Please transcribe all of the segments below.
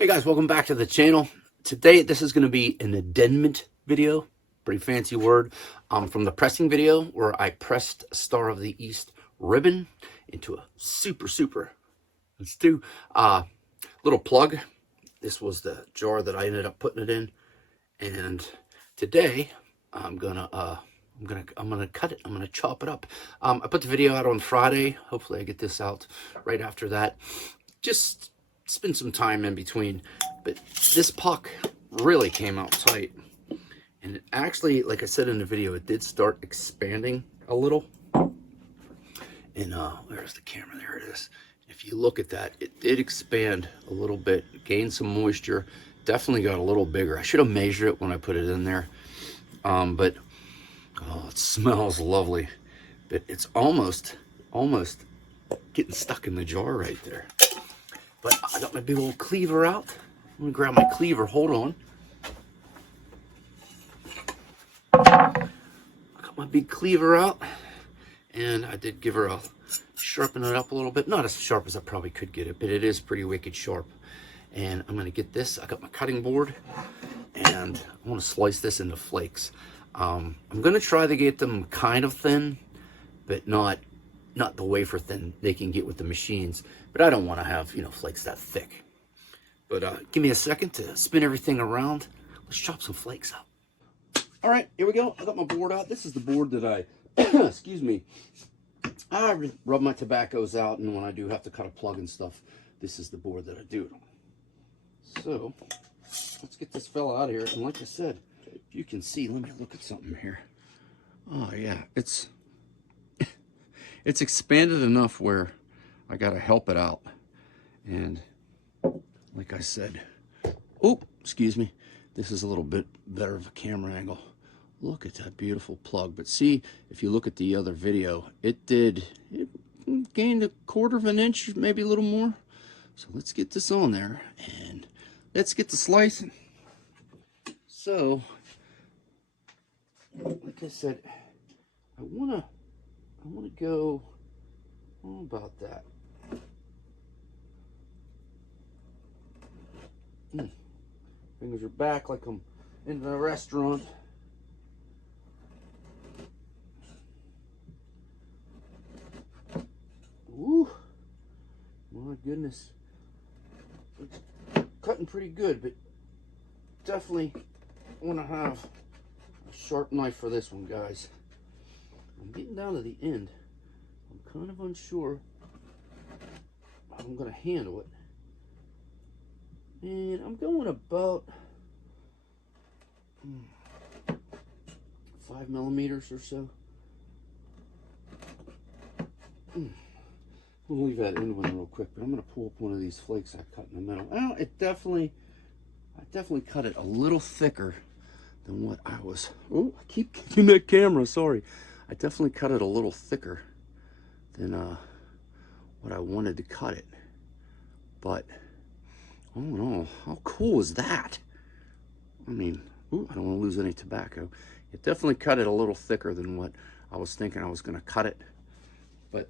Hey guys, welcome back to the channel. Today, this is going to be an addendum video, pretty fancy word, from the pressing video where I pressed Star of the East ribbon into a super, let's do, little plug. This was the jar that I ended up putting it in, and today I'm gonna cut it. I'm gonna chop it up. I put the video out on Friday. Hopefully I get this out right after that. Just spend some time in between, but this puck really came out tight, and it actually, like I said in the video, it did start expanding a little. And where's the camera? There it is. If you look at that, it did expand a little bit, gained some moisture, definitely got a little bigger. I should have measured it when I put it in there, but oh, it smells lovely. But it's almost getting stuck in the jar right there. But I got my big old cleaver out. I'm gonna grab my cleaver, hold on. I got my big cleaver out, and I did give her a sharpen it up a little bit. Not as sharp as I probably could get it, but it is pretty wicked sharp. And I'm gonna get this, I got my cutting board, and I wanna slice this into flakes. I'm gonna try to get them kind of thin, but not the wafer thin they can get with the machines. But I don't want to have, flakes that thick. But give me a second to spin everything around. Let's chop some flakes up. All right, here we go. I got my board out. This is the board that I, excuse me, I rub my tobaccos out, and when I do have to cut a plug and stuff, this is the board that I do it on. So let's get this fella out of here. And like I said, if you can see, let me look at something here. Oh yeah, it's expanded enough where I gotta help it out. And like I said, oh, excuse me, this is a little bit better of a camera angle. Look at that beautiful plug. But see, if you look at the other video, it gained 1/4 of an inch, maybe a little more. So let's get this on there and let's get the slicing. So, like I said, I wanna go about that. Fingers are back like I'm in the restaurant. Ooh, my goodness. It's cutting pretty good, but definitely want to have a sharp knife for this one, guys. I'm getting down to the end. I'm kind of unsure how I'm going to handle it. And I'm going about 5 millimeters or so. We'll leave that end one real quick, but I'm going to pull up one of these flakes I cut in the middle. Well, I definitely cut it a little thicker than what I was. Oh, I keep kicking that camera, sorry. I definitely cut it a little thicker than what I wanted to cut it. But oh no, how cool is that? I mean, ooh, I don't want to lose any tobacco. It definitely cut it a little thicker than what I was thinking I was going to cut it. But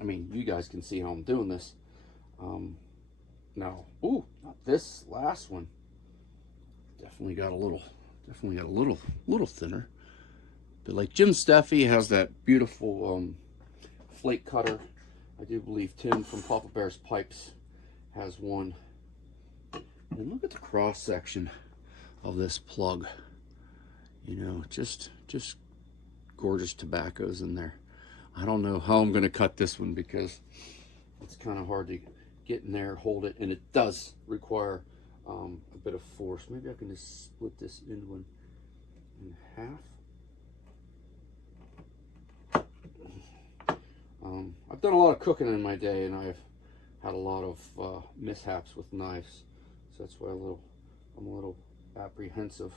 I mean, you guys can see how I'm doing this. Now, ooh, not this last one. Definitely got a little thinner. But like Jim Steffi has that beautiful flake cutter. I do believe Tim from Papa Bear's Pipes has one. And look at the cross section of this plug. Just gorgeous tobaccos in there. I don't know how I'm going to cut this one because it's kind of hard to get in there, hold it, and it does require a bit of force. Maybe I can just split this end one in half. I've done a lot of cooking in my day, and I've had a lot of mishaps with knives, so that's why I'm a little apprehensive.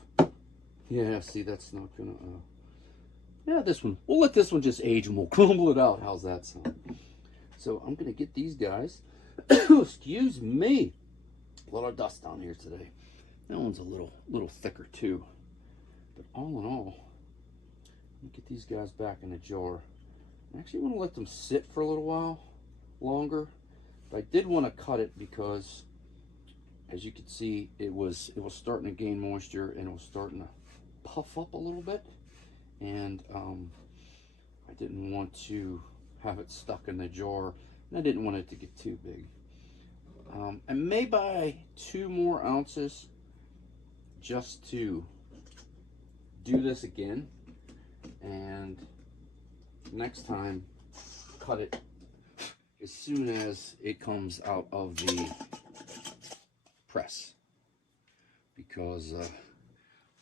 Yeah, see, that's not gonna. Yeah, this one. We'll let this one just age, and we'll crumble it out. How's that sound? So I'm gonna get these guys. Excuse me. A lot of dust down here today. That one's a little thicker too. But all in all, let me get these guys back in the jar. I actually want to let them sit for a little while longer. But I did want to cut it because as you can see, it was starting to gain moisture, and it was starting to puff up a little bit, and I didn't want to have it stuck in the jar, and I didn't want it to get too big. I may buy 2 more ounces just to do this again, and next time cut it as soon as it comes out of the press, because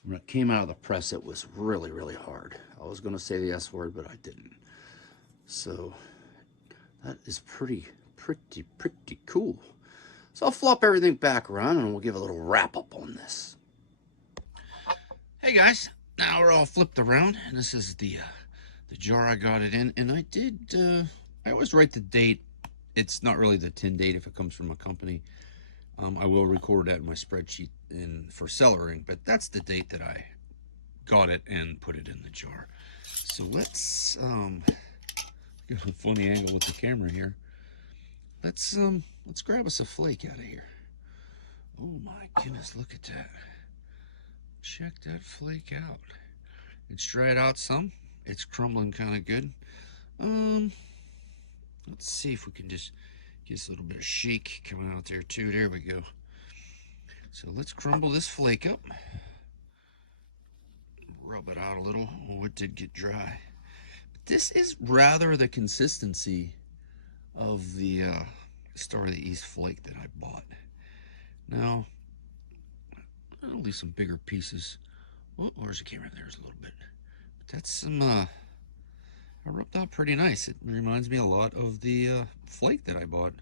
when it came out of the press, it was really, really hard. I was going to say the S word, but I didn't. So that is pretty cool. So I'll flop everything back around, and we'll give a little wrap up on this. Hey guys, now we're all flipped around, and this is the jar I got it in. And I did, I always write the date. It's not really the tin date if it comes from a company. I will record that in my spreadsheet for cellaring, but that's the date that I got it and put it in the jar. So let's get a funny angle with the camera here. Let's grab us a flake out of here. Oh my goodness, look at that. Check that flake out. It's dried out some. It's crumbling kind of good. Let's see if we can just get a little bit of shake coming out there too. There we go. So let's crumble this flake up. Rub it out a little. Oh, it did get dry. But this is rather the consistency of the Star of the East flake that I bought. Now, I'll leave some bigger pieces. Oh, where's the camera? There's a little bit. But that's some, I rubbed out pretty nice. It reminds me a lot of the flake that I bought,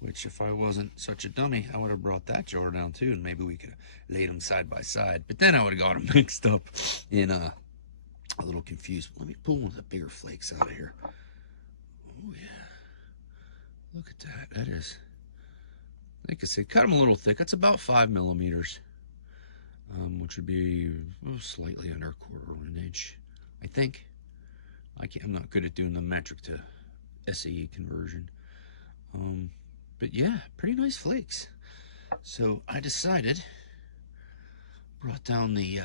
which if I wasn't such a dummy, I would have brought that jar down too, and maybe we could have laid them side by side. But then I would have got them mixed up in a little confused. Let me pull one of the bigger flakes out of here. Oh yeah. Look at that. That is, like I said, cut them a little thick. That's about 5 millimeters, which would be slightly under a quarter of an inch, I think. I'm not good at doing the metric to SAE conversion. But yeah, pretty nice flakes. So I decided, brought down the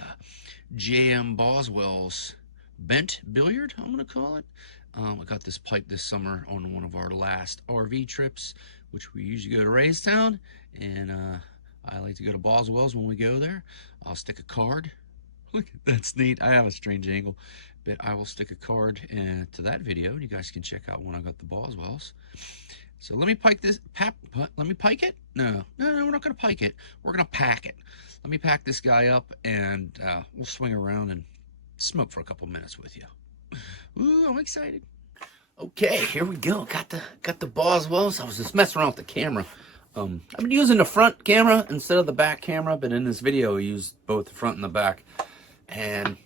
J.M. Boswell's bent billiard, I'm going to call it. I got this pipe this summer on one of our last RV trips, which we usually go to Raystown, and I like to go to Boswell's when we go there. I'll stick a card. Look, that's neat. I have a strange angle, but I will stick a card to that video, and you guys can check out when I got the Boswell's. So let me pike this. Let me pike it? No, we're not going to pike it. We're going to pack it. Let me pack this guy up, and we'll swing around and smoke for a couple minutes with you. Ooh, I'm excited. Okay, here we go. Got the Boswells. I was just messing around with the camera. I've been using the front camera instead of the back camera, but in this video I used both the front and the back. And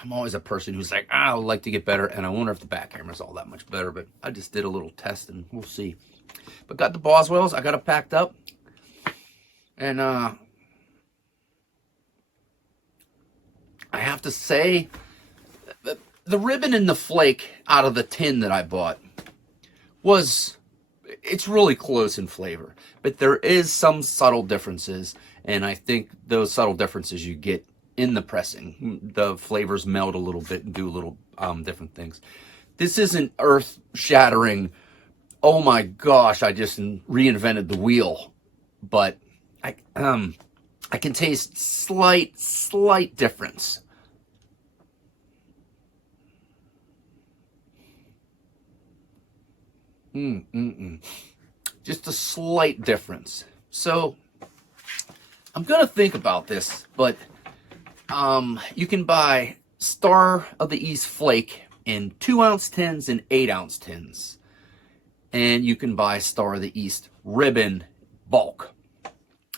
I'm always a person who's like, I would like to get better, and I wonder if the back camera's all that much better, but I just did a little test and we'll see. But got the Boswells. I got it packed up. And I have to say, the ribbon and the flake out of the tin that I bought it's really close in flavor, but there is some subtle differences, and I think those subtle differences you get in the pressing. The flavors meld a little bit and do a little different things. This isn't earth-shattering, oh my gosh, I just reinvented the wheel, but I can taste slight difference. Just a slight difference. So I'm gonna think about this, but you can buy Star of the East flake in 2-ounce tins and 8-ounce tins, and you can buy Star of the East ribbon bulk.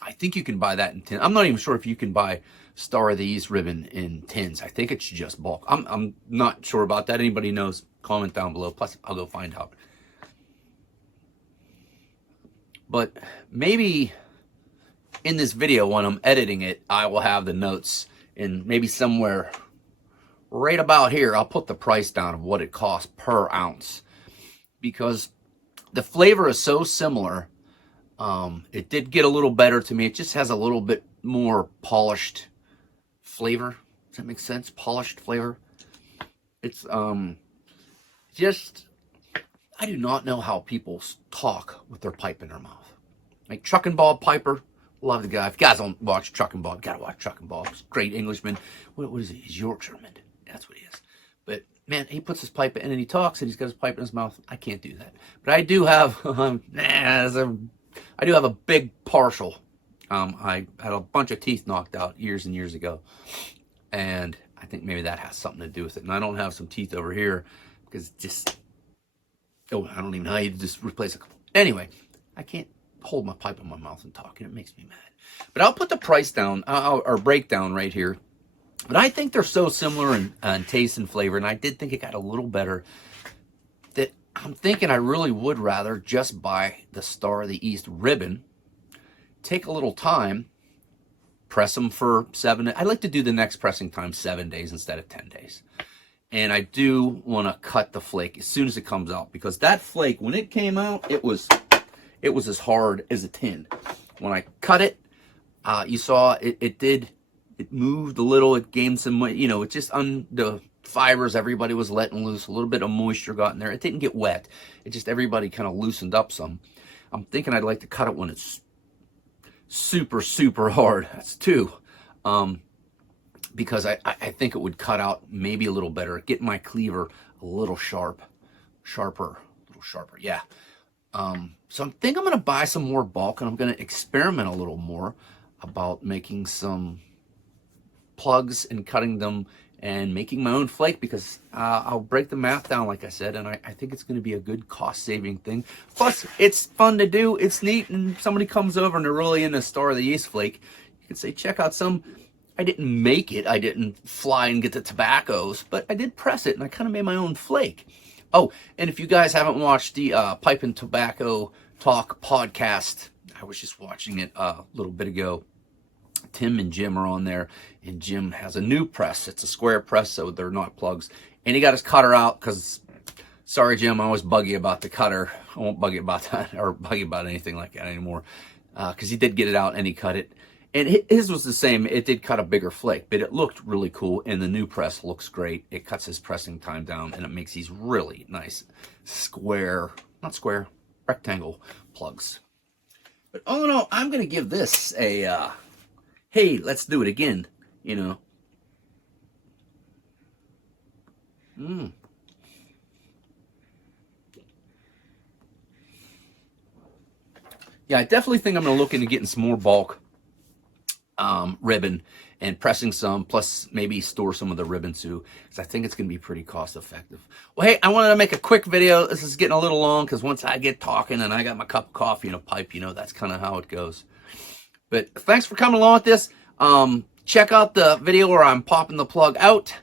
I think you can buy that in tin. I'm not even sure if you can buy Star of the East ribbon in tins. I think it's just bulk. I'm not sure about that. Anybody knows, comment down below. Plus I'll go find out. But maybe in this video, when I'm editing it, I will have the notes, and maybe somewhere right about here, I'll put the price down of what it costs per ounce, because the flavor is so similar. It did get a little better to me. It just has a little bit more polished flavor. Does that make sense? Polished flavor. It's just, I do not know how people talk with their pipe in their mouth. Like Truck and Bob Piper, love the guy. If you guys don't watch Truck and Bob, gotta watch Truck and Bob. He's a great Englishman. What is he? He's Yorkshireman. That's what he is. But man, he puts his pipe in and he talks and he's got his pipe in his mouth. I can't do that. But I do have, I do have a big partial. I had a bunch of teeth knocked out years and years ago. And I think maybe that has something to do with it. And I don't have some teeth over here because just, oh, I don't even know how you just replace it. Anyway, I can't hold my pipe in my mouth and talk, and it makes me mad. But I'll put the price down, or breakdown right here. But I think they're so similar in taste and flavor, and I did think it got a little better, that I'm thinking I really would rather just buy the Star of the East ribbon, take a little time, press them for 7. I like to do the next pressing time 7 days instead of 10 days. And I do want to cut the flake as soon as it comes out, because that flake, when it came out, it was as hard as a tin. When I cut it, you saw it moved a little. It gained some, it just the fibers, everybody was letting loose. A little bit of moisture got in there. It didn't get wet. It just, everybody kind of loosened up some. I'm thinking I'd like to cut it when it's super, super hard. That's 2. Because I think it would cut out maybe a little better, get my cleaver a little sharper, yeah. So I think I'm going to buy some more bulk, and I'm going to experiment a little more about making some plugs and cutting them and making my own flake, because I'll break the math down, like I said, and I think it's going to be a good cost-saving thing. Plus, it's fun to do, it's neat, and somebody comes over and they're really into Star of the East flake, you can say, check out some. I didn't make it, I didn't fly and get the tobaccos, but I did press it, and I kind of made my own flake. Oh, and if you guys haven't watched the Pipe and Tobacco Talk podcast, I was just watching it a little bit ago. Tim and Jim are on there, and Jim has a new press. It's a square press, so they're not plugs. And he got his cutter out because, sorry, Jim, I always bug you about the cutter. I won't bug you about that or bug you about anything like that anymore, because he did get it out and he cut it. And his was the same. It did cut a bigger flake, but it looked really cool, and the new press looks great. It cuts his pressing time down, and it makes these really nice rectangle plugs. But all in all, I'm going to give this a, hey, let's do it again, Yeah, I definitely think I'm going to look into getting some more bulk ribbon and pressing some, plus maybe store some of the ribbon too, because I think it's going to be pretty cost effective. Well, hey, I wanted to make a quick video. This is getting a little long because once I get talking and I got my cup of coffee and a pipe, that's kind of how it goes. But thanks for coming along with this. Check out the video where I'm popping the plug out,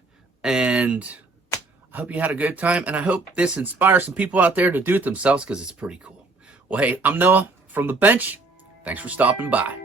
and I hope you had a good time, and I hope this inspires some people out there to do it themselves, because it's pretty cool. Well, hey, I'm Noah from the bench. Thanks for stopping by.